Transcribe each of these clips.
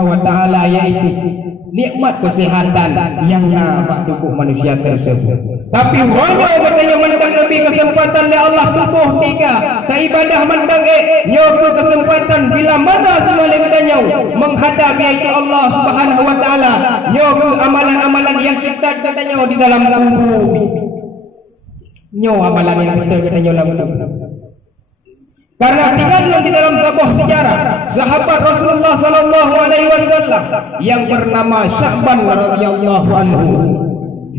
wa ta'ala, yaitu nikmat kesehatan yang nampak tubuh manusia tersebut. Tapi hanya katanya mentang Nabi kesempatan le Allah tubuh tiga tak ibadah mentang nyoku kesempatan bila mana segala katanya menghadap yaitu Allah Subhanahu wa ta'ala, nyoku amalan-amalan yang sedang katanya di dalam tubuh, nyo amalan yang sedang katanya dalam tubuh. Karena tinggal di dalam sebuah sejarah sahabat Rasulullah sallallahu alaihi wasallam yang bernama Sya'ban radhiyallahu anhu.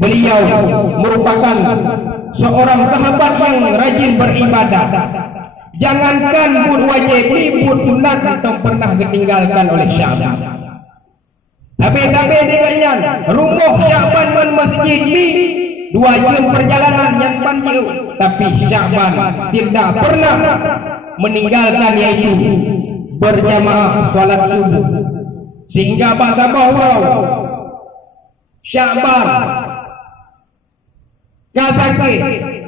Beliau merupakan seorang sahabat yang rajin beribadah. Jangankan berwajib libur sunat tak pernah ditinggalkan oleh Sya'ban. Tapi dikanya rumah Sya'ban dan masjid ni 2 jam perjalanan yang panjang, tapi Sya'ban tidak pernah meninggalkan yaitu berjamaah salat subuh, sehingga bahasa bahwa Sya'ban kasake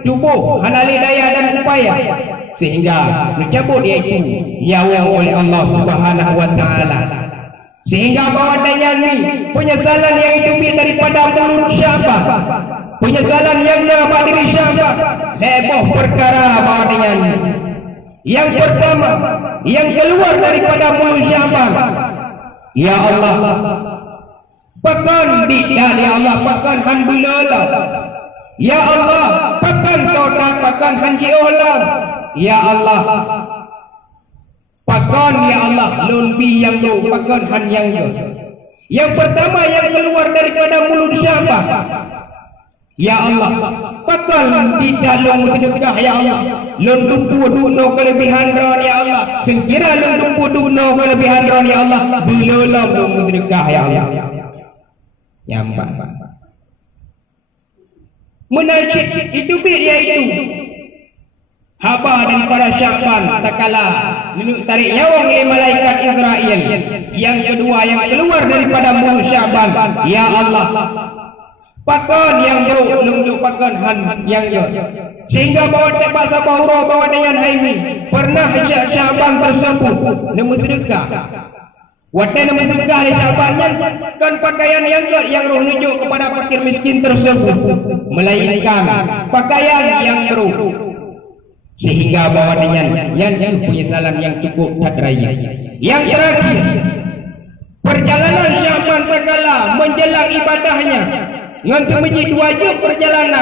tubuh hanali daya dan upaya sehingga dicabut yaitu nyawa oleh Allah Subhanahu wa ta'ala, sehingga bahawa ni penyesalan yang hidup daripada mulut Sya'ban, penyesalan yang dapat diri Sya'ban leboh perkara bahawa ni. Yang pertama yang keluar daripada mulut Sya'ban, ya Allah pakan ya Allah pakan alhamdulillah, ya Allah pakan todak pakan hanji olam, ya Allah pakan ya Allah lumbi yang lu pakan han yang lu. Yang pertama yang keluar daripada mulut Sya'ban, ya Allah pakan di dalam sedekah ya Allah, lundupu duno kelebihan ron ya Allah, sekira lundupu duno kelebihan ron ya Allah, belum sedekah ya Allah. Nyampak menajid itu yaitu haba daripada Sya'ban tak kala menurut tarik nyawa oleh malaikat Israel. Yang kedua yang keluar daripada mulut Sya'ban, ya Allah pakan yang bro nunjuk pakan han yang yo, sehingga bawa tepak sabahura bawa dengan haimi pernah Sya'ban tersebut nemu sedekah wate nemu sedekah di Sya'bannya kan pakaian yang roh nunjuk kepada fakir miskin tersebut, melainkan pakaian yang bro, sehingga bawa dengan yang penyesalan yang cukup tak raya. Yang terakhir perjalanan Sya'ban tak kala menjelang ibadahnya ngantuk menjadi 2 jam perjalanan